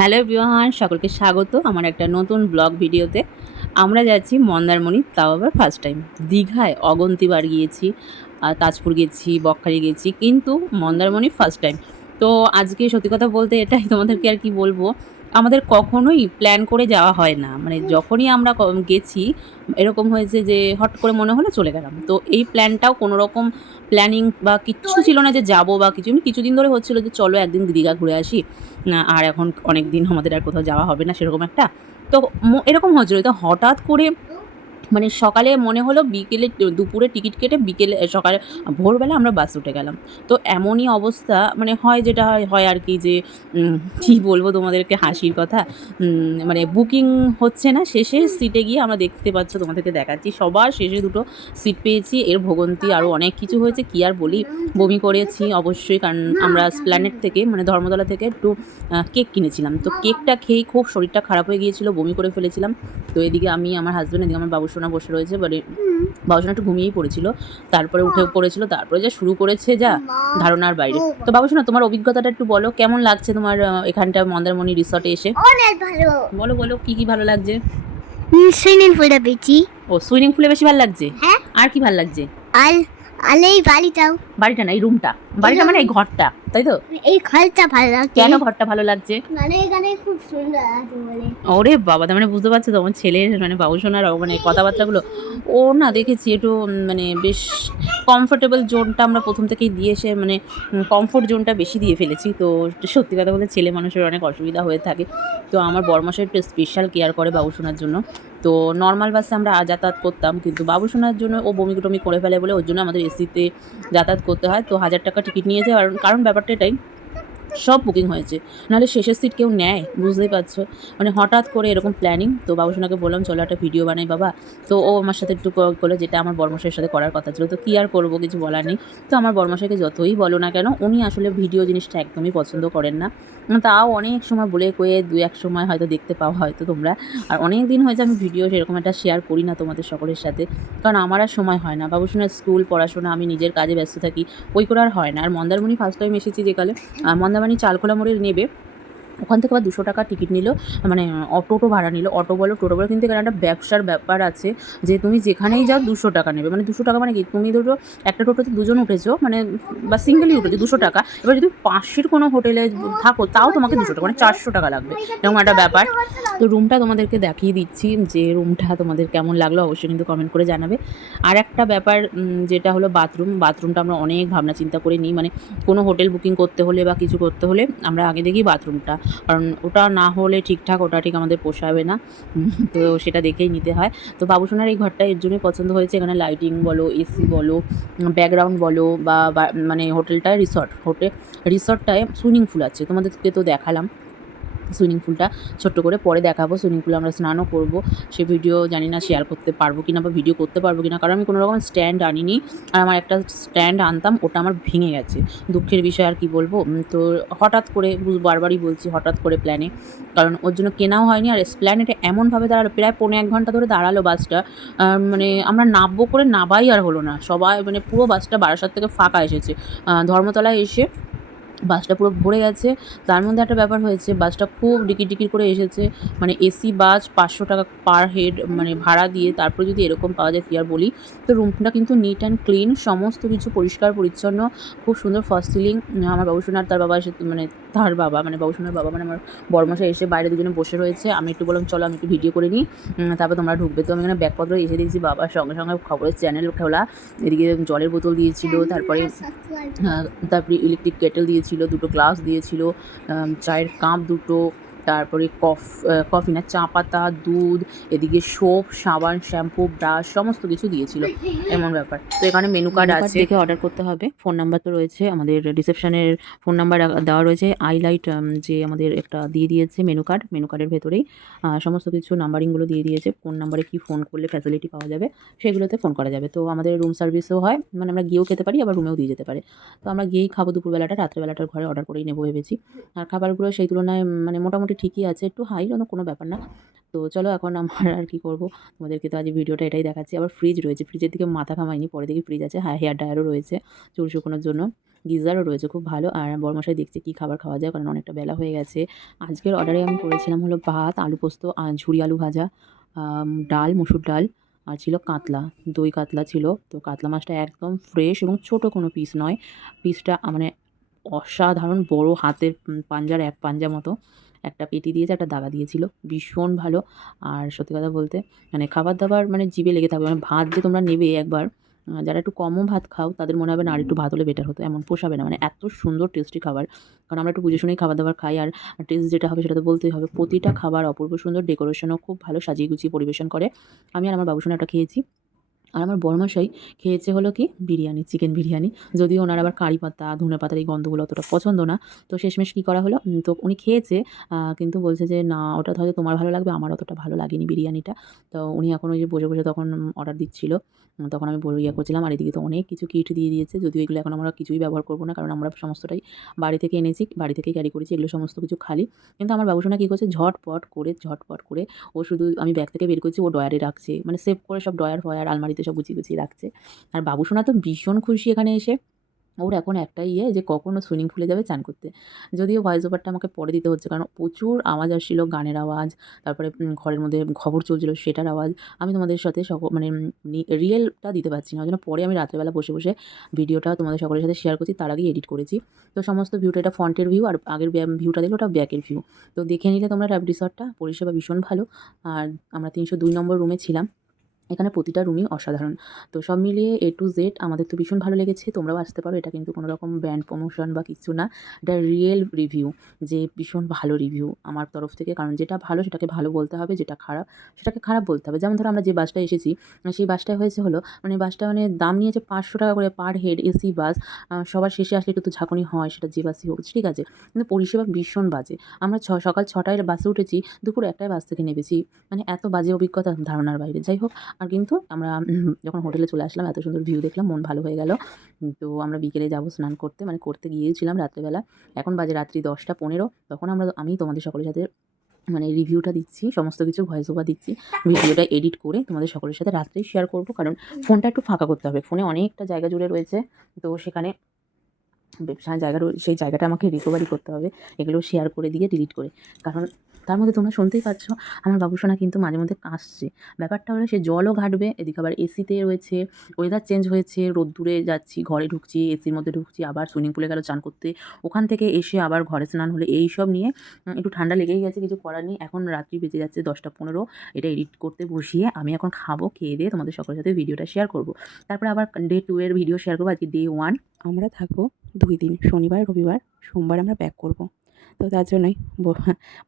Hello everyone, সকলকে স্বাগত আমার একটা নতুন ব্লগ ভিডিওতে। আমরা যাচ্ছি মন্দারমণি, তাও আবার ফার্স্ট টাইম। দীঘায় অগন্তিবার গিয়েছি, তাজপুর গেছি, বকখালি গেছি, কিন্তু মন্দারমণি ফার্স্ট টাইম। তো আজকে সত্যি কথা বলতে এটাই তোমাদেরকে আর কি বলবো, আমাদের কখনোই প্ল্যান করে যাওয়া হয় না। মানে যখনই আমরা গেছি এরকম হয়েছে যে হট করে মনে হলো চলে গেলাম। তো এই প্ল্যানটাও কোনো রকম প্ল্যানিং বা কিচ্ছু ছিল না যে যাবো বা কিছু। এমনি কিছুদিন ধরে হচ্ছিল যে চলো একদিন দীঘা ঘুরে আসি। না, আর এখন অনেক দিন আমাদের আর কোথাও যাওয়া হবে না সেরকম একটা। তো এরকম হচ্ছিল, তো হঠাৎ করে মানে সকালে মনে হলো বিকেলে দুপুরে টিকিট কেটে বিকেলে সকালে ভোরবেলা আমরা বাসে উঠে গেলাম। তো এমনই অবস্থা মানে হয় যেটা হয় আর কি যে কী বলবো তোমাদেরকে হাসির কথা, মানে বুকিং হচ্ছে না। শেষের সিটে গিয়ে আমরা দেখতে পাচ্ছ, তোমাদেরকে দেখাচ্ছি, সবার শেষে দুটো সিট পেয়েছি। এর ভোগান্তি আরও অনেক কিছু হয়েছে, কী আর বলি। বমি করেছি অবশ্যই, কারণ আমরা স্প্ল্যানেট থেকে মানে ধর্মতলা থেকে একটু কেক কিনেছিলাম। তো কেকটা খেয়েই খুব শরীরটা খারাপ হয়ে গিয়েছিল, বমি করে ফেলেছিলাম। তো এদিকে আমি, আমার হাজব্যান্ড, এদিকে আমার বাবুসোনা বসে রয়েছে। মানে বাবুসোনা একটু ঘুমিয়েই পড়েছিল, তারপরে উঠে পড়েছিল, তারপরে যা শুরু করেছে যা ধারণার বাইরে। তো বাবুসোনা, তোমার অভিজ্ঞতাটা একটু বলো, কেমন লাগছে তোমার এখানটা মন্দারমণি রিসর্টে এসে? অনেক ভালো। বলো বলো, কি কি ভালো লাগছে? সুইমিং পুলটা পেয়েছি। ও, সুইমিং পুলে বেশি ভালো লাগছে? হ্যাঁ, আর কি ভালো লাগছে? আর আর এই বাড়িটাও, বাড়িটা না, এই রুমটা। বাড়িটা মানে এই ঘরটা, তাই তো? এই ঘরটা ভালো লাগছে। কেন ঘরটা ভালো লাগছে? মানে এখানে খুব সুন্দর আছে বলে। ওরে বাবা, তার মানে বুঝতে পারছো তো আমার ছেলের মানে বাবুসোনার মানে কথাবার্তাগুলো। ও না, দেখেছি একটু মানে বেশ কমফোর্টেবল জোনটা আমরা প্রথম থেকেই দিয়ে এসে মানে কমফোর্ট জোনটা বেশি দিয়ে ফেলেছি। তো সত্যি কথা বলতে ছেলে মানুষের অনেক অসুবিধা হয়ে থাকে। তো আমার বরমশাই একটু স্পেশাল কেয়ার করে বাবুসোনার জন্য। তো নর্মাল বাসে আমরা যাতায়াত করতাম, কিন্তু বাবুসোনার জন্য ও বমি টমি করে ফেলে বলে ওর জন্য আমাদের এসিতে যাতায়াত করতে হয়। তো 1000 টাকা টিকিট নিয়েছে, কারণ ব্যাপারটা এটাই, সব বুকিং হয়েছে, নাহলে শেষের সিট কেউ নেয়, বুঝতেই পারছো। মানে হঠাৎ করে এরকম প্ল্যানিং। তো বাবুসোনাকে বললাম চলো একটা ভিডিও বানাই বাবা। তো ও আমার সাথে একটু করলো, যেটা আমার বরমশাইয়ের সাথে করার কথা ছিল। তো কী আর করবো, কিছু বলার নেই। তো আমার বরমশাইকে যতই বলো না কেন, উনি আসলে ভিডিও জিনিসটা একদমই পছন্দ করেন না। তাও অনেক সময় বলে কয়ে এক সময় হয়তো দেখতে পাও হয়তো তোমরা। আর অনেক দিন হয়েছে আমি ভিডিও সেরকম একটা শেয়ার করি না তোমাদের সকলের সাথে, কারণ আমার আর সময় হয় না। বাবুসোনার স্কুল, পড়াশোনা, আমি নিজের কাজে ব্যস্ত থাকি, ওই করে আর হয় না। আর মন্দারমণি ফার্স্ট টাইম এসেছি যেকালে, মন্দারমণি চালখোলা মোড়ে নেবে, ওখান থেকে আবার 200 টাকা টিকিট নিল, মানে টোটো ভাড়া নিল। অটো বলো টোটো বলো, কিন্তু এখানে একটা ব্যবসার ব্যাপার আছে যে তুমি যেখানেই যাও 200 টাকা নেবে। মানে 200 টাকা মানে কি, তুমি ধরো একটা টোটোতে দুজন উঠেছো মানে, বা সিঙ্গেলই উঠেছো 200 টাকা। এবার যদি পাশের কোনো হোটেলে থাকো তাও তোমাকে 200 টাকা, মানে 400 টাকা লাগবে, এরকম একটা ব্যাপার। তো রুমটা তোমাদেরকে দেখিয়ে দিচ্ছি, যে রুমটা তোমাদের কেমন লাগলো অবশ্যই কিন্তু কমেন্ট করে জানাবে। আর একটা ব্যাপার যেটা হলো বাথরুমটা আমরা অনেক ভাবনা চিন্তা করে নিই। মানে কোনো হোটেল বুকিং করতে হলে বা কিছু করতে হলে আমরা আগে দেখি বাথরুমটা, কারণ ওটা না হলে ঠিকঠাক ওটা ঠিক আমাদের পোষাবে না। তো সেটা দেখেই নিতে হয়। তো বাবুসোনার এই ঘরটা এর জন্যই পছন্দ হয়েছে, এখানে লাইটিং বলো, এসি বলো, ব্যাকগ্রাউন্ড বলো, বা মানে হোটেলটায় রিসর্টটায় সুইমিং পুল আছে, তোমাদেরকে তো দেখালাম সুইমিং পুলটা ছোট্ট করে, পরে দেখাবো। সুইমিং পুলে আমরা স্নানও করবো, সে ভিডিও জানি না শেয়ার করতে পারবো কিনা বা ভিডিও করতে পারবো কিনা, কারণ আমি কোনো রকম স্ট্যান্ড আনিনি। আর আমার একটা স্ট্যান্ড আনতাম, ওটা আমার ভেঙে গেছে, দুঃখের বিষয় আর কি বলবো। তো হঠাৎ করে, বারবারই বলছি হঠাৎ করে প্ল্যানে, কারণ ওর জন্য কেনাও হয়নি। আর এসপ্ল্যানেটে এমনভাবে দাঁড়ালো, প্রায় 1.5 ঘন্টা ধরে দাঁড়ালো বাসটা। মানে আমরা নামবো করে নাবাই আর হলো না, সবাই মানে পুরো বাসটা বারাসাত থেকে ফাঁকা এসেছে, ধর্মতলায় এসে বাসটা পুরো ভরে গেছে। তার মধ্যে একটা ব্যাপার হয়েছে, বাসটা খুব ডিকির করে এসেছে। মানে এসি বাস 500 টাকা পার হেড মানে ভাড়া দিয়ে, তারপরে যদি এরকম পাওয়া যায় কী আর বলি। তো রুমটা কিন্তু নিট অ্যান্ড ক্লিন, সমস্ত কিছু পরিষ্কার পরিচ্ছন্ন, খুব সুন্দর ফলস সিলিং। আমার বাবুসোনার তার বাবা এসে মানে তার বাবা মানে বাবুসোনার বাবা মানে আমার বড়মশাই এসে বাইরে দুজনে বসে রয়েছে। আমি একটু বললাম চলো আমি একটু ভিডিও করে নিই, তারপর তোমরা ঢুকবে। তো আমি এখানে ব্যাগপত্র এসে দেখছি বাবার সঙ্গে সঙ্গে খবরের চ্যানেল খোলা, এদিকে জলের বোতল দিয়েছিল, তারপরে ইলেকট্রিক কেটেল দিয়েছিল, দুটো গ্লাস দিয়েছিল, চায়ের কাপ দুটো, তারপরে কফি না, চা পাতা, দুধ, এদিকে সোপ, সাবান, শ্যাম্পু, ব্রাশ, সমস্ত কিছু দিয়েছিল, এমন ব্যাপার। তো এখানে মেনু কার্ড আছে, দেখে অর্ডার করতে হবে। ফোন নাম্বার তো রয়েছে, আমাদের রিসেপশনের ফোন নাম্বার দেওয়া রয়েছে। আইলাইট যে আমাদের একটা দিয়ে দিয়েছে মেনু কার্ডের ভেতরেই সমস্ত কিছু নাম্বারিংগুলো দিয়ে দিয়েছে, কোন নাম্বারে কি ফোন করলে ফ্যাসিলিটি পাওয়া যাবে সেগুলোতে ফোন করা যাবে। তো আমাদের রুম সার্ভিসও হয়, মানে আমরা গিয়েও খেতে পারি, আবার রুমেও দিয়ে যেতে পারে। তো আমরা গিয়েই খাবো দুপুরবেলাটা, রাত্রেবেলাটার ঘরে অর্ডার করেই নেবো ভেবেছি। আর খাবারগুলো সেই তুলনায় মানে মোটামুটি ঠিকই আছে, একটু হাই, কোনো ব্যাপার না। তো চলো এখন আমার আর কি করব, তোমাদেরকে তো আজ ভিডিওটা এটাই দেখাচ্ছি। আবার ফ্রিজ রয়েছে, ফ্রিজের দিকে মাথা ঘামাইনি, পরে দেখি ফ্রিজ আছে। হ্যাঁ, হেয়ার ড্রায়ারও রয়েছে চুল শুকোনোর জন্য, গিজারও রয়েছে, খুব ভালো। আর বরমশাই দেখছে কী খাবার খাওয়া যায়, কারণ অনেকটা বেলা হয়ে গেছে। আজকের অর্ডারে আমি করেছিলাম হলো ভাত, আলু পোস্ত, ঝুরি আলু ভাজা, ডাল, মসুর ডাল, আর ছিল কাতলা, দই কাতলা ছিল। তো কাতলা মাছটা একদম ফ্রেশ এবং ছোট কোনো পিস নয়, পিসটা মানে অসাধারণ বড়, হাতের পাঞ্জার এক পাঞ্জা মতো। একটা পেটি দিয়েছে, একটা দাগা দিয়েছিল, ভীষণ ভালো। আর সত্যি কথা বলতে মানে খাবার দাবার মানে জিভে লেগে থাকবে। মানে ভাত যে তোমরা নেবে একবার, যারা একটু কমও ভাত খাও তাদের মনে হবে না আর একটু ভাত হলে বেটার হতো, এমন পোষাবে না। মানে এত সুন্দর টেস্টি খাবার, কারণ আমরা একটু বুঝে শুনেই খাবার দাবার খাই। আর টেস্ট যেটা হবে সেটা তো বলতেই হবে। প্রতিটা খাবার অপূর্ব সুন্দর, ডেকোরেশনও খুব ভালো, সাজিয়ে গুছিয়ে পরিবেশন করে। আমি আর আমার বাবুসোনা একটা খেয়েছি। আর আমার বড়মশাই খেয়েছে হলো কি বিরিয়ানি, চিকেন বিরিয়ানি। যদিও ওনার আবার কারি পাতা, ধনে পাতার এই গন্ধগুলো অতটা পছন্দ না। তো শেষমেশ কী করা হলো, তো উনি খেয়েছে, কিন্তু বলছে যে না, ওটা হয়তো তোমার ভালো লাগবে, আমার অতটা ভালো লাগেনি বিরিয়ানিটা। তো উনি এখন ওই যে বসে বসে তখন অর্ডার দিচ্ছিল, তখন আমি ইয়ে করছিলাম। আর এদিকে তো অনেক কিছু কিট দিয়ে দিয়েছে, যদিও এগুলো এখন আমরা কিছুই ব্যবহার করবো না, কারণ আমরা সমস্তটাই বাড়ি থেকে এনেছি, বাড়ি থেকেই ক্যারি করেছি, এগুলো সমস্ত কিছু খালি। কিন্তু আমার বাবুসোনা কী করছে, ঝটপট করে ও শুধু আমি ব্যাগ থেকে বের করছি, ও ডয়ারে রাখছে, মানে সেভ করে সব ডয়ার ফয়ার আলমারিতে সব গুছিয়ে গুছিয়ে রাখছে। আর বাবুসোনা তো ভীষণ খুশি এখানে এসে। ওর এখন একটাই ইয়ে যে কখন ও সুইমিং পুলে যাবে চান করতে। যদিও ভয়েস ওভারটা আমাকে পরে দিতে হচ্ছে, কারণ প্রচুর আওয়াজ আসছিল, গানের আওয়াজ, তারপরে ঘরের মধ্যে খবর চলছিল সেটার আওয়াজ। আমি তোমাদের সাথে মানে রিয়েলটা দিতে পারছি না, ওই জন্য পরে আমি রাত্রেবেলা বসে বসে ভিডিওটা তোমাদের সকলের সাথে শেয়ার করছি, তার আগেই এডিট করেছি। তো সমস্ত ভিউটা, এটা ফ্রন্টের ভিউ, আর আগের ভিউটা দেখলে ওটা ব্যাকের ভিউ। তো দেখে নিলে তোমরা র্যাব রিসর্টটা, পরিষেবা ভীষণ ভালো। আর আমরা 302 নম্বর রুমে ছিলাম। এখানে প্রতিটা রুমই অসাধারণ। তো সব মিলিয়ে A to Z আমাদের তো ভীষণ ভালো লেগেছে। তোমরাও আসতে পারো, এটা কিন্তু কোনো রকম ব্র্যান্ড প্রমোশন বা কিছু না। এটা রিয়েল রিভিউ, যে ভীষণ ভালো রিভিউ আমার তরফ থেকে। কারণ যেটা ভালো সেটাকে ভালো বলতে হবে, যেটা খারাপ সেটাকে খারাপ বলতে হবে। যেমন ধরো আমরা যে বাসটায় এসেছি, সেই বাসটায় হয়েছে হলো মানে বাসটা মানে দাম নিয়েছে 500 টাকা করে পার হেড, এসি বাস। সবার শেষে আসলে একটু তো ঝাঁকুনি হয়, সেটা যে বাসই হোক, ঠিক আছে। কিন্তু পরিষেবা ভীষণ বাজে। আমরা সকাল 6টায় বাসে উঠেছি, দুপুর 1টায় বাস থেকে নেমেছি। মানে এত বাজে অভিজ্ঞতা ধারণার বাইরে। যাই হোক, আর কিন্তু আমরা যখন হোটেলে চলে আসলাম, এত সুন্দর ভিউ দেখলাম, মন ভালো হয়ে গেল। তো আমরা বিকেলে যাব স্নান করতে, মানে করতে গিয়েছিলাম রাত্রেবেলা। এখন বাজে রাত্রি 10টা 15। তখন আমি তোমাদের সকলের সাথে মানে রিভিউটা দিচ্ছি, সমস্ত কিছু ভয়েস ওভার দিচ্ছি, ভিডিওটা এডিট করে তোমাদের সকলের সাথে রাত্রেই শেয়ার করব, কারণ ফোনটা একটু ফাঁকা করতে হবে। ফোনে অনেকটা জায়গা জুড়ে রয়েছে, তো সেখানে সেই জায়গাটা আমাকে রিকভারি করতে হবে, এগুলো শেয়ার করে দিয়ে ডিলিট করে। কারণ তার মধ্যে তোমরা শুনতেই পাচ্ছ আমার বাবুসোনা কিন্তু মাঝে মধ্যে কাশছে। ব্যাপারটা হলো সে জলও ঘাটবে, এদিকে আবার এসিতে রয়েছে, ওয়েদার চেঞ্জ হয়েছে, রোদ্দুরে যাচ্ছি, ঘরে ঢুকছি, এসির মধ্যে ঢুকছি, আবার সুইমিং পুলে গেল চান করতে, ওখান থেকে এসে আবার ঘরে স্নান হলে, এই সব নিয়ে একটু ঠান্ডা লেগেই গেছে, কিছু করার নেই। এখন রাত্রি বেজে যাচ্ছে 10টা 15, এটা এডিট করতে বসিয়ে আমি এখন খাবো, খেয়ে দিয়ে তোমাদের সকলের সাথে ভিডিওটা শেয়ার করব। তারপরে আবার ডে 2 এর ভিডিও শেয়ার করবো। আজকে ডে 1, আমরা থাকবো 2 দিন, শনিবার রবিবার, সোমবার আমরা ব্যাক করব। তো তার জন্যই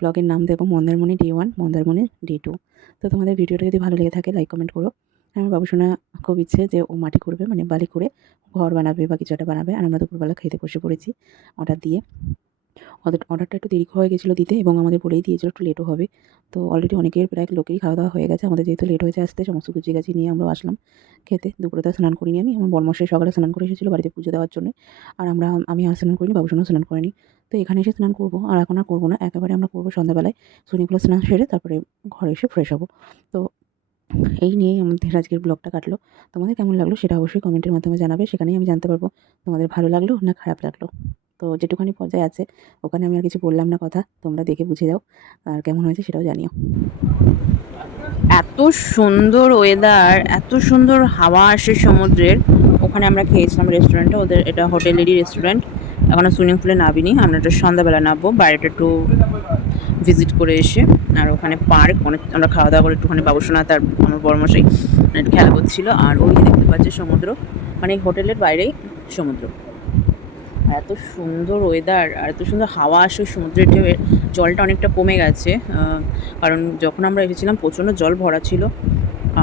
ব্লগের নাম দেবো মন্দারমণি ডে 1, মন্দারমণি ডে 2। তো তোমাদের ভিডিওটা যদি ভালো লেগে থাকে লাইক কমেন্ট করো। আমার বাবুসোনা খুব ইচ্ছে যে ও মাটি করবে, মানে বালি করে ঘর বানাবে বা কিছু একটা বানাবে। আর আমরা দুপুরবেলা খেতে বসে পড়েছি অর্ডার দিয়ে। অর্ডারটা একটু দেরি হয়ে গেছিলো দিতে, এবং আমাদের বলেই দিয়েছিল একটু লেটও হবে। তো অলরেডি অনেকের প্রায় লোকেরই খাওয়া দাওয়া হয়ে গেছে। আমাদের যেহেতু লেট হয়েছে আসতে, সমস্ত গুছিয়ে গাছি নিয়ে আমরা আসলাম খেতে। দুপুরে তো স্নান করিনি আমি, আমার বরমশাই সকালে স্নান করে এসেছিলো বাড়িতে পুজো দেওয়ার জন্য। আর আমি আর স্নান করিনি, বাবুসোনাও স্নান করেনি। তো এখানে এসে স্নান করবো, আর এখন আর করবো না, একেবারে আমরা করবো সন্ধ্যাবেলায় সুইমিং পুলে স্নান সেরে, তারপরে ঘরে এসে ফ্রেশ হবো। তো এই নিয়েই আমাদের আজকের ব্লগটা কাটলো। তোমাদের কেমন লাগলো সেটা অবশ্যই কমেন্টের মাধ্যমে জানাবে, সেখানেই আমি জানতে পারবো তোমাদের ভালো লাগলো না খারাপ লাগলো। তো যেটুখানি পর্যায়ে আছে ওখানে আমি আর কিছু বললাম না কথা, তোমরা দেখে বুঝে যাও, আর কেমন হয়েছে সেটাও জানিও। এত সুন্দর ওয়েদার, এত সুন্দর হাওয়া আসে সমুদ্রের। ওখানে আমরা খেয়েছিলাম রেস্টুরেন্টে, ওদের এটা হোটেলেরই রেস্টুরেন্ট। এখনও সুইমিং পুলে নামিনি, আমরা একটু সন্ধ্যাবেলা নামবো, বাইরেটা একটু ভিজিট করে এসে। আর ওখানে পার্ক, অনেক আমরা খাওয়া দাওয়া করে একটুখানি বাবুসোনা তার আমার বড়মশাই একটু খেলা করছিল। আর ওই দেখতে পাচ্ছে সমুদ্র, মানে হোটেলের বাইরেই সমুদ্র। আর এত সুন্দর ওয়েদার, আর এত সুন্দর হাওয়া আসে সমুদ্রের ঢেউয়ে। জলটা অনেকটা কমে গেছে, কারণ যখন আমরা এসেছিলাম প্রচণ্ড জল ভরা ছিল।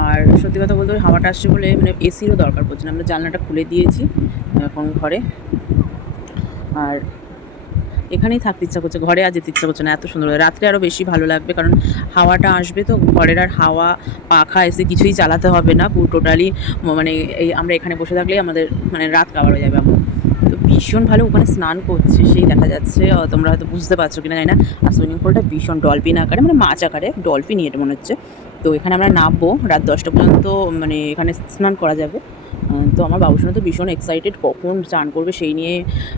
আর সত্যি কথা বলতে ওই হাওয়াটা আসছে বলে মানে এসিরও দরকার পড়ছে না, আমরা জানলাটা খুলে দিয়েছি এখন ঘরে। আর এখানেই থাকতে ইচ্ছা করছে, ঘরে আর যেতে ইচ্ছা করছে না, এত সুন্দর। রাত্রে আরও বেশি ভালো লাগবে, কারণ হাওয়াটা আসবে, তো ঘরের আর হাওয়া পাখা এসে কিছুই চালাতে হবে না, পুরো টোটালি মানে এই আমরা এখানে বসে থাকলেই আমাদের মানে রাত কাবার হয়ে যাবে আমার। তো ভীষণ ভালো ওখানে স্নান করছে সেই দেখা যাচ্ছে। তোমরা হয়তো বুঝতে পারছো কিনা জানি না। আর সুইমিং পুলটা ভীষণ ডলফিন আকারে মানে মাছ আকারে ডলফিনই এটা মনে হচ্ছে। তো এখানে আমরা নামবো রাত 10টা পর্যন্ত মানে এখানে স্নান করা যাবে। তো আমার বাবুসোনা তো ভীষণ এক্সাইটেড কখন স্নান করবে সেই নিয়ে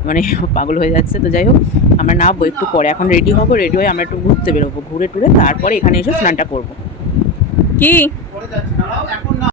মানে পাগল হয়ে যাচ্ছে। তো যাই হোক আমরা নামবো একটু পরে, এখন রেডি হবো, রেডি হয়ে আমরা একটু ঘুরতে বেরোবো, ঘুরে টুরে তারপরে এখানে এসে স্নানটা করবো। কি